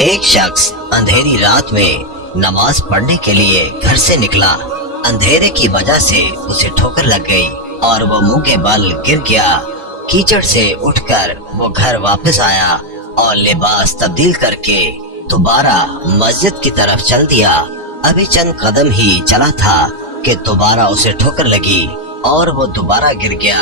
ایک شخص اندھیری رات میں نماز پڑھنے کے لیے گھر سے نکلا۔ اندھیرے کی وجہ سے اسے ٹھوکر لگ گئی اور وہ منہ کے بل گر گیا۔ کیچڑ سے اٹھ کر وہ گھر واپس آیا اور لباس تبدیل کر کے دوبارہ مسجد کی طرف چل دیا۔ ابھی چند قدم ہی چلا تھا کہ دوبارہ اسے ٹھوکر لگی اور وہ دوبارہ گر گیا۔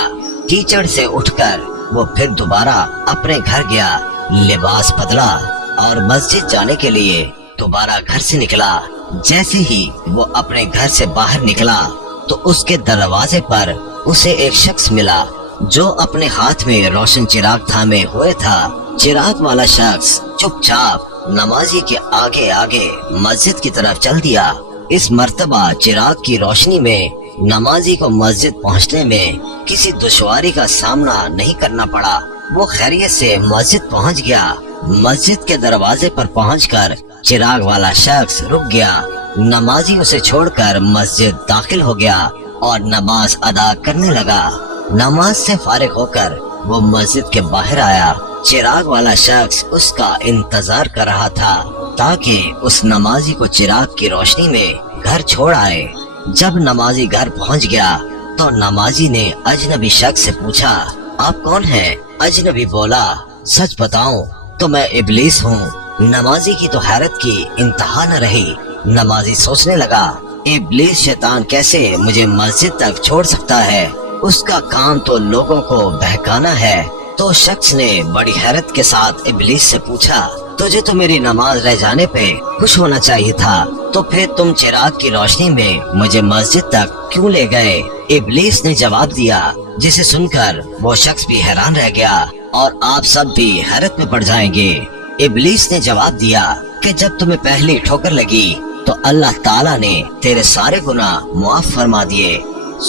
کیچڑ سے اٹھ کر وہ پھر دوبارہ اپنے گھر گیا، لباس بدلا اور مسجد جانے کے لیے دوبارہ گھر سے نکلا۔ جیسے ہی وہ اپنے گھر سے باہر نکلا تو اس کے دروازے پر اسے ایک شخص ملا جو اپنے ہاتھ میں روشن چراغ تھامے ہوئے تھا۔ چراغ والا شخص چپ چاپ نمازی کے آگے آگے مسجد کی طرف چل دیا۔ اس مرتبہ چراغ کی روشنی میں نمازی کو مسجد پہنچنے میں کسی دشواری کا سامنا نہیں کرنا پڑا۔ وہ خیریت سے مسجد پہنچ گیا۔ مسجد کے دروازے پر پہنچ کر چراغ والا شخص رک گیا۔ نمازی اسے چھوڑ کر مسجد داخل ہو گیا اور نماز ادا کرنے لگا۔ نماز سے فارغ ہو کر وہ مسجد کے باہر آیا۔ چراغ والا شخص اس کا انتظار کر رہا تھا تاکہ اس نمازی کو چراغ کی روشنی میں گھر چھوڑ آئے۔ جب نمازی گھر پہنچ گیا تو نمازی نے اجنبی شخص سے پوچھا، آپ کون ہیں؟ اجنبی بولا، سچ بتاؤں تو میں ابلیس ہوں۔ نمازی کی تو حیرت کی انتہا نہ رہی۔ نمازی سوچنے لگا، ابلیس شیطان کیسے مجھے مسجد تک چھوڑ سکتا ہے؟ اس کا کام تو لوگوں کو بہکانا ہے۔ تو شخص نے بڑی حیرت کے ساتھ ابلیس سے پوچھا، تجھے تو میری نماز رہ جانے پہ خوش ہونا چاہیے تھا، تو پھر تم چراغ کی روشنی میں مجھے مسجد تک کیوں لے گئے؟ ابلیس نے جواب دیا، جسے سن کر وہ شخص بھی حیران رہ گیا اور آپ سب بھی حیرت میں پڑ جائیں گے۔ ابلیس نے جواب دیا کہ جب تمہیں پہلی ٹھوکر لگی تو اللہ تعالیٰ نے تیرے سارے گناہ معاف فرما دیے۔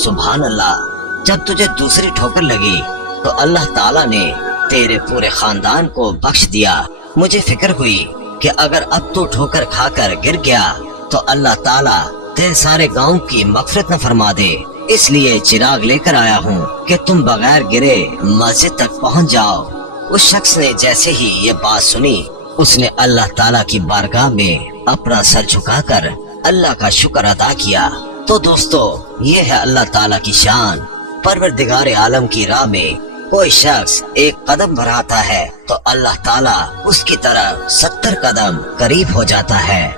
سبحان اللہ۔ جب تجھے دوسری ٹھوکر لگی تو اللہ تعالیٰ نے تیرے پورے خاندان کو بخش دیا۔ مجھے فکر ہوئی کہ اگر اب تو ٹھوکر کھا کر گر گیا تو اللہ تعالیٰ تیرے سارے گاؤں کی مغفرت نہ فرما دے، اس لیے چراغ لے کر آیا ہوں کہ تم بغیر گرے مسجد تک پہنچ جاؤ۔ اس شخص نے جیسے ہی یہ بات سنی اس نے اللہ تعالیٰ کی بارگاہ میں اپنا سر جھکا کر اللہ کا شکر ادا کیا۔ تو دوستو، یہ ہے اللہ تعالیٰ کی شان۔ پروردگار عالم کی راہ میں کوئی شخص ایک قدم بڑھاتا ہے تو اللہ تعالیٰ اس کی طرف 70 قدم قریب ہو جاتا ہے۔